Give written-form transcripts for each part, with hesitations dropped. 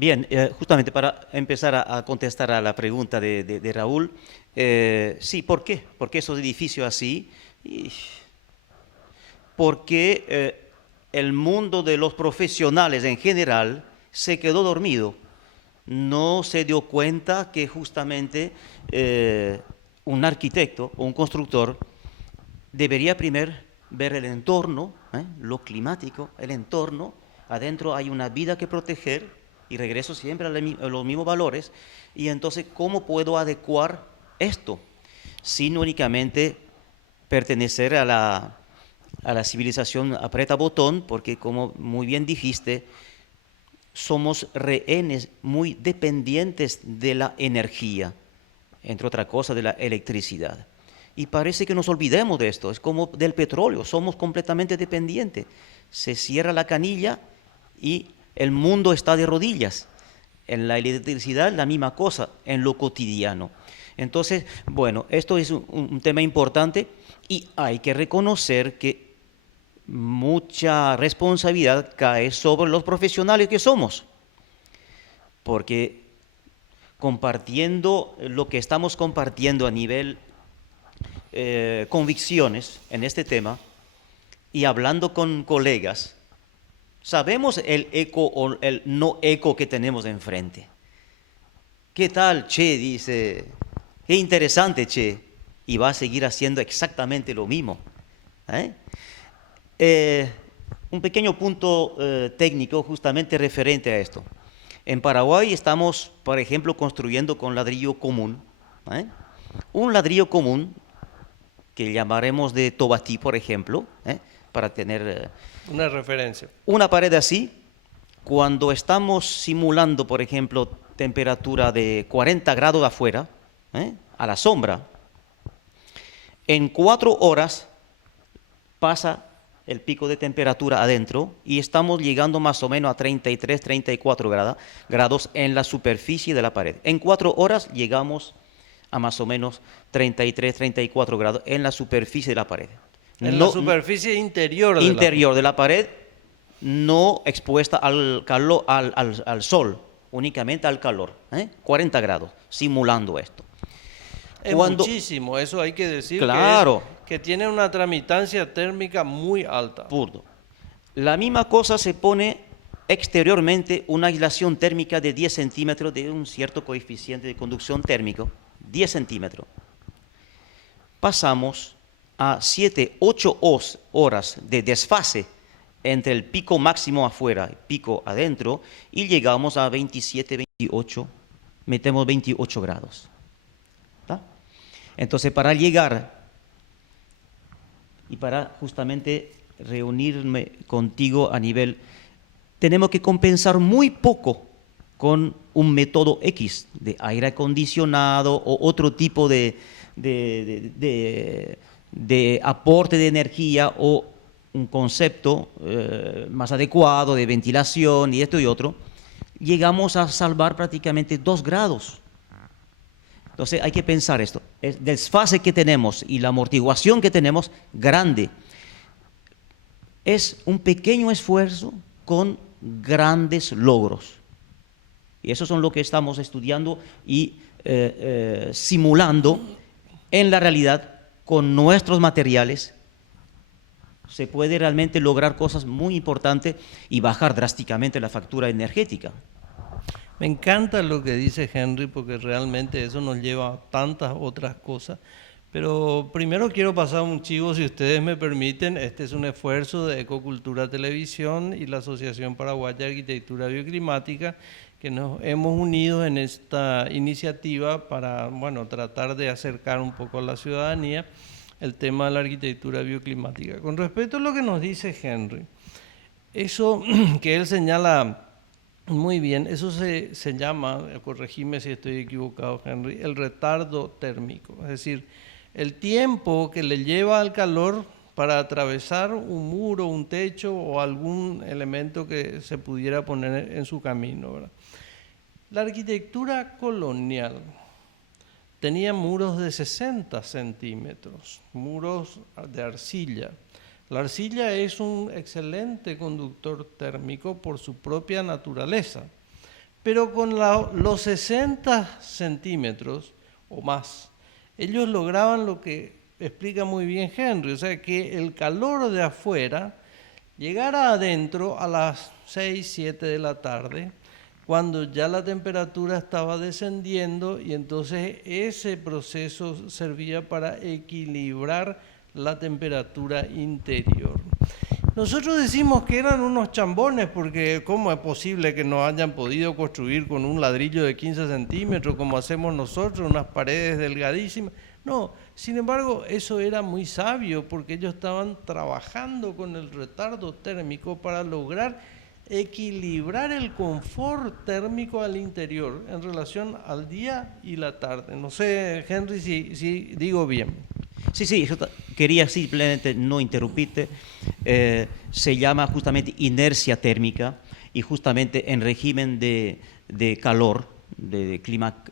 Bien, justamente para empezar a contestar a la pregunta de Raúl, sí, ¿por qué? ¿Por qué esos edificios así? Y porque el mundo de los profesionales en general se quedó dormido. No se dio cuenta que justamente un arquitecto o un constructor debería primero ver el entorno, lo climático, el entorno. Adentro hay una vida que proteger y regreso siempre a los mismos valores. Y entonces, ¿cómo puedo adecuar esto sin únicamente pertenecer a la civilización aprieta botón? Porque como muy bien dijiste, somos rehenes muy dependientes de la energía, entre otras cosas de la electricidad. Y parece que nos olvidemos de esto, es como del petróleo, somos completamente dependientes. Se cierra la canilla y el mundo está de rodillas. En la electricidad la misma cosa, en lo cotidiano. Entonces, bueno, esto es un tema importante y hay que reconocer que mucha responsabilidad cae sobre los profesionales que somos, porque compartiendo lo que estamos compartiendo a nivel convicciones en este tema y hablando con colegas, sabemos el eco o el no eco que tenemos enfrente. ¿Qué tal, Che? Dice, qué interesante, Che. Y va a seguir haciendo exactamente lo mismo. ¿Eh? Eh, un pequeño punto técnico justamente referente a esto. En Paraguay estamos, por ejemplo, construyendo con ladrillo común. ¿Eh? Un ladrillo común que llamaremos de Tobatí, por ejemplo, para tener Una referencia. una pared así. Cuando estamos simulando, por ejemplo, temperatura de 40 grados afuera, a la sombra, en 4 horas pasa el pico de temperatura adentro y estamos llegando más o menos a 33, 34 grados en la superficie de la pared. En 4 horas llegamos a más o menos 33, 34 grados en la superficie de la pared. En la No, superficie interior de la... interior de la pared, no expuesta al calor, al sol, únicamente al calor. 40 grados, simulando esto. Es Cuando, muchísimo, eso hay que decir claro, que tiene una tramitancia térmica muy alta. puro. La misma cosa se pone exteriormente una aislación térmica de 10 centímetros de un cierto coeficiente de conducción térmico, 10 centímetros. Pasamos a 7, 8 horas de desfase entre el pico máximo afuera y pico adentro y llegamos a 27, 28, metemos 28 grados. ¿Tá? Entonces, para llegar y para justamente reunirme contigo a nivel, tenemos que compensar muy poco con un método X de aire acondicionado o otro tipo de aporte de energía o un concepto más adecuado de ventilación y esto y otro, llegamos a salvar prácticamente 2 grados. Entonces hay que pensar esto, el desfase que tenemos y la amortiguación que tenemos grande. Es un pequeño esfuerzo con grandes logros. Y eso son lo que estamos estudiando y simulando en la realidad con nuestros materiales. Se puede realmente lograr cosas muy importantes y bajar drásticamente la factura energética. Me encanta lo que dice Henry porque realmente eso nos lleva a tantas otras cosas. Pero primero quiero pasar un chivo, si ustedes me permiten. Este es un esfuerzo de Ecocultura Televisión y la Asociación Paraguaya de Arquitectura Bioclimática, que nos hemos unido en esta iniciativa para, bueno, tratar de acercar un poco a la ciudadanía el tema de la arquitectura bioclimática. Con respecto a lo que nos dice Henry, eso que él señala muy bien, eso se llama, corregime si estoy equivocado, Henry, el retardo térmico. Es decir, el tiempo que le lleva al calor para atravesar un muro, un techo o algún elemento que se pudiera poner en su camino, ¿verdad? La arquitectura colonial tenía muros de 60 centímetros, muros de arcilla. La arcilla es un excelente conductor térmico por su propia naturaleza, Pero con los 60 centímetros o más, ellos lograban lo que explica muy bien Henry, o sea, que el calor de afuera llegara adentro a las 6, 7 de la tarde, cuando ya la temperatura estaba descendiendo y entonces ese proceso servía para equilibrar la temperatura interior. Nosotros decimos que eran unos chambones porque ¿cómo es posible que no hayan podido construir con un ladrillo de 15 centímetros como hacemos nosotros, unas paredes delgadísimas? No, sin embargo, eso era muy sabio porque ellos estaban trabajando con el retardo térmico para lograr equilibrar el confort térmico al interior en relación al día y la tarde. No sé, Henry, si digo bien. Sí, yo quería simplemente no interrumpirte. Se llama justamente inercia térmica y justamente en régimen de calor, de clima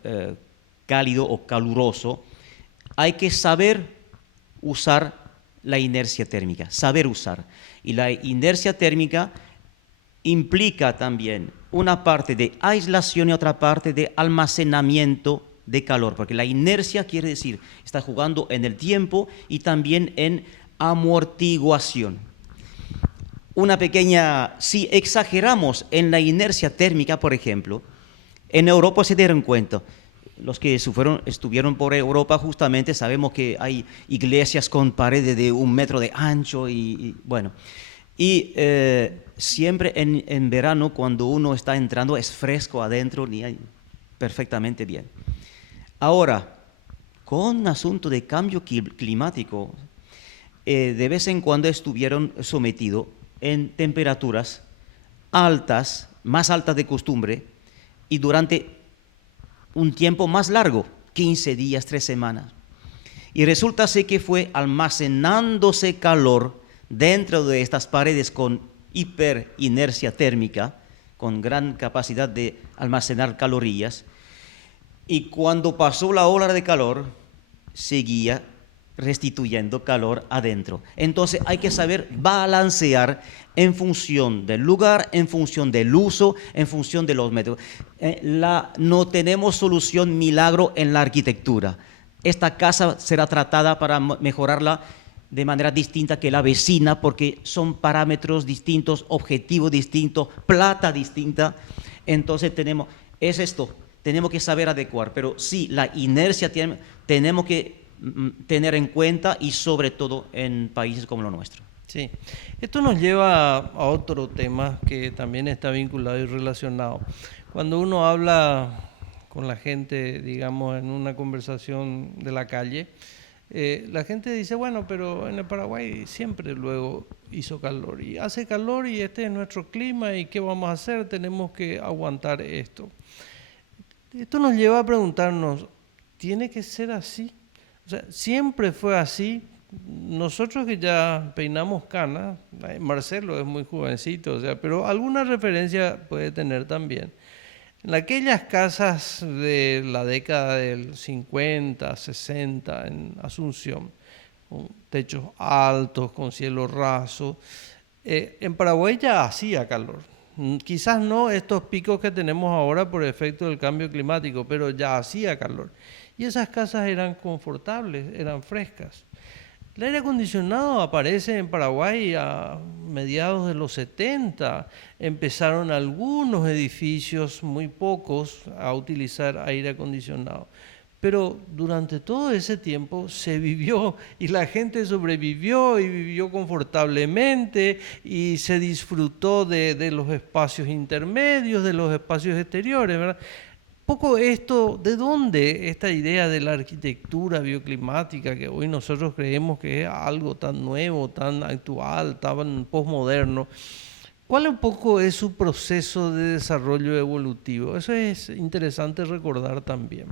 cálido o caluroso, hay que saber usar la inercia térmica, saber usar. Y la inercia térmica implica también una parte de aislación y otra parte de almacenamiento de calor, porque la inercia quiere decir, está jugando en el tiempo y también en amortiguación. Una pequeña, si exageramos en la inercia térmica, por ejemplo, en Europa se dieron cuenta, los que estuvieron por Europa justamente sabemos que hay iglesias con paredes de 1 metro de ancho bueno. Y siempre en verano cuando uno está entrando es fresco adentro, perfectamente bien. Ahora, con asunto de cambio climático, de vez en cuando estuvieron sometidos en temperaturas altas, más altas de costumbre, y durante un tiempo más largo, 15 días, 3 semanas. Y resulta ser que fue almacenándose calor dentro de estas paredes con hiperinercia térmica, con gran capacidad de almacenar calorías, y cuando pasó la ola de calor, seguía restituyendo calor adentro. Entonces hay que saber balancear en función del lugar, en función del uso, en función de los métodos. No tenemos solución milagro en la arquitectura. Esta casa será tratada para mejorarla de manera distinta que la vecina porque son parámetros distintos, objetivos distintos, plata distinta. Entonces es esto. Tenemos que saber adecuar, pero sí, la inercia tenemos que tener en cuenta y sobre todo en países como lo nuestro. Sí, esto nos lleva a otro tema que también está vinculado y relacionado. Cuando uno habla con la gente, digamos, en una conversación de la calle, la gente dice, bueno, pero en el Paraguay siempre luego hizo calor y hace calor y este es nuestro clima y ¿qué vamos a hacer? Tenemos que aguantar esto. Esto nos lleva a preguntarnos, ¿tiene que ser así? O sea, ¿siempre fue así? Nosotros que ya peinamos canas, Marcelo es muy jovencito, o sea, pero alguna referencia puede tener también. En aquellas casas de la década del 50, 60 en Asunción, con techos altos, con cielo raso, en Paraguay ya hacía calor. Quizás no estos picos que tenemos ahora por efecto del cambio climático, pero ya hacía calor. Y esas casas eran confortables, eran frescas. El aire acondicionado aparece en Paraguay a mediados de los 70. Empezaron algunos edificios, muy pocos, a utilizar aire acondicionado. Pero durante todo ese tiempo se vivió y la gente sobrevivió y vivió confortablemente y se disfrutó de los espacios intermedios, de los espacios exteriores, ¿verdad? Poco esto, ¿de dónde esta idea de la arquitectura bioclimática que hoy nosotros creemos que es algo tan nuevo, tan actual, tan posmoderno? ¿Cuál un poco es su proceso de desarrollo evolutivo? Eso es interesante recordar también.